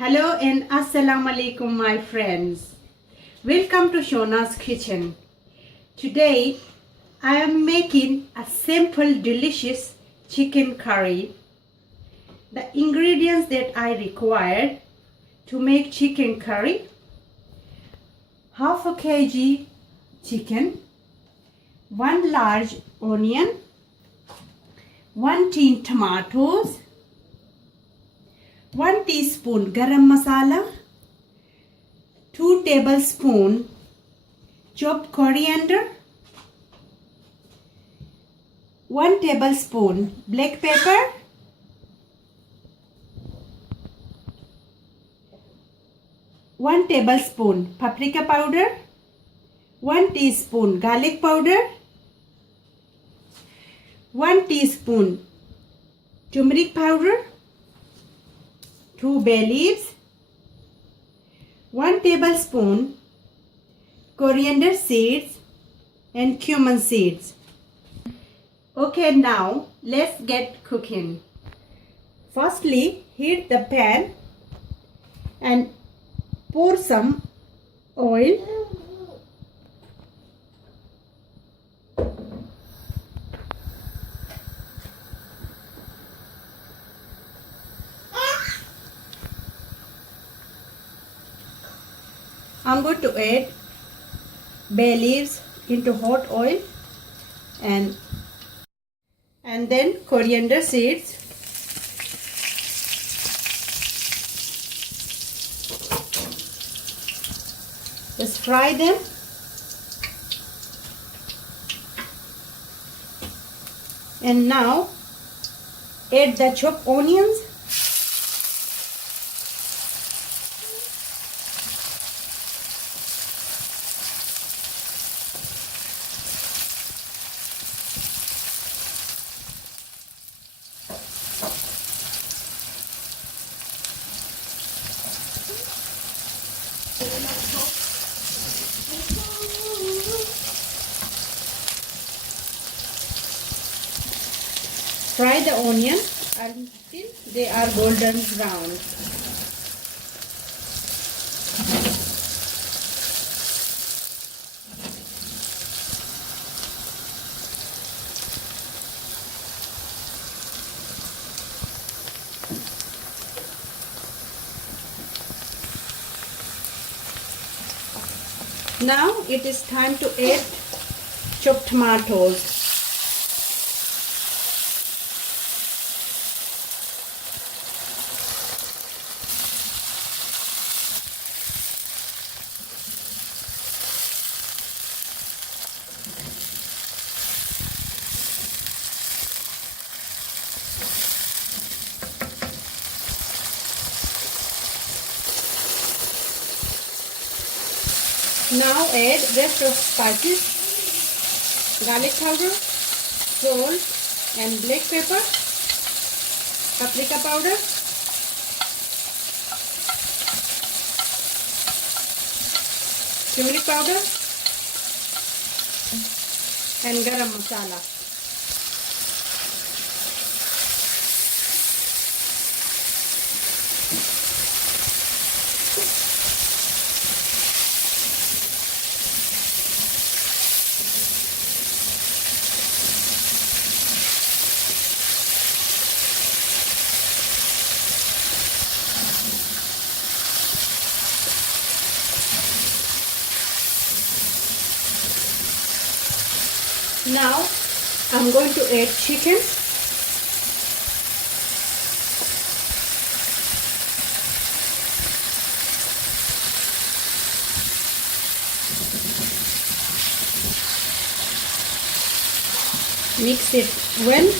Hello and Assalamu alaikum, my friends. Welcome to Shauna's kitchen. Today I am making a simple delicious chicken curry. The ingredients that I required to make chicken curry: half a kg chicken, 1 large onion, 1 tin tomatoes, 1 teaspoon garam masala, 2 tablespoons chopped coriander, 1 tablespoon black pepper, 1 tablespoon paprika powder, 1 teaspoon garlic powder, 1 teaspoon turmeric powder, 2 bay leaves, 1 tablespoon coriander seeds and cumin seeds. Okay, now let's get cooking. Firstly, heat the pan and pour some oil. I'm going to add bay leaves into hot oil and then coriander seeds. Just fry them. And now add the chopped onions. Fry the onion until they are golden brown. Now it is time to add chopped tomatoes. Now add rest of spices, garlic powder, salt and black pepper, paprika powder, turmeric powder and garam masala. Now I'm going to add chicken. Mix it well.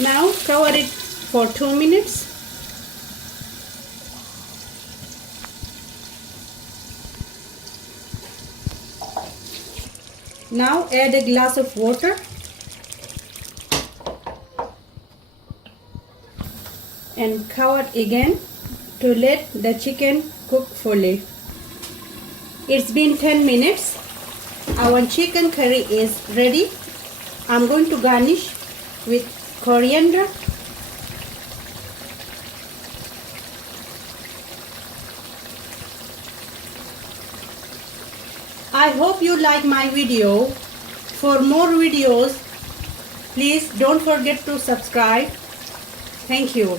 Now cover it for 2 minutes. Now add a glass of water and cover again to let the chicken cook fully. It's been 10 minutes. Our chicken curry is ready. I'm going to garnish with coriander. I hope you like my video. For more videos, please don't forget to subscribe. Thank you.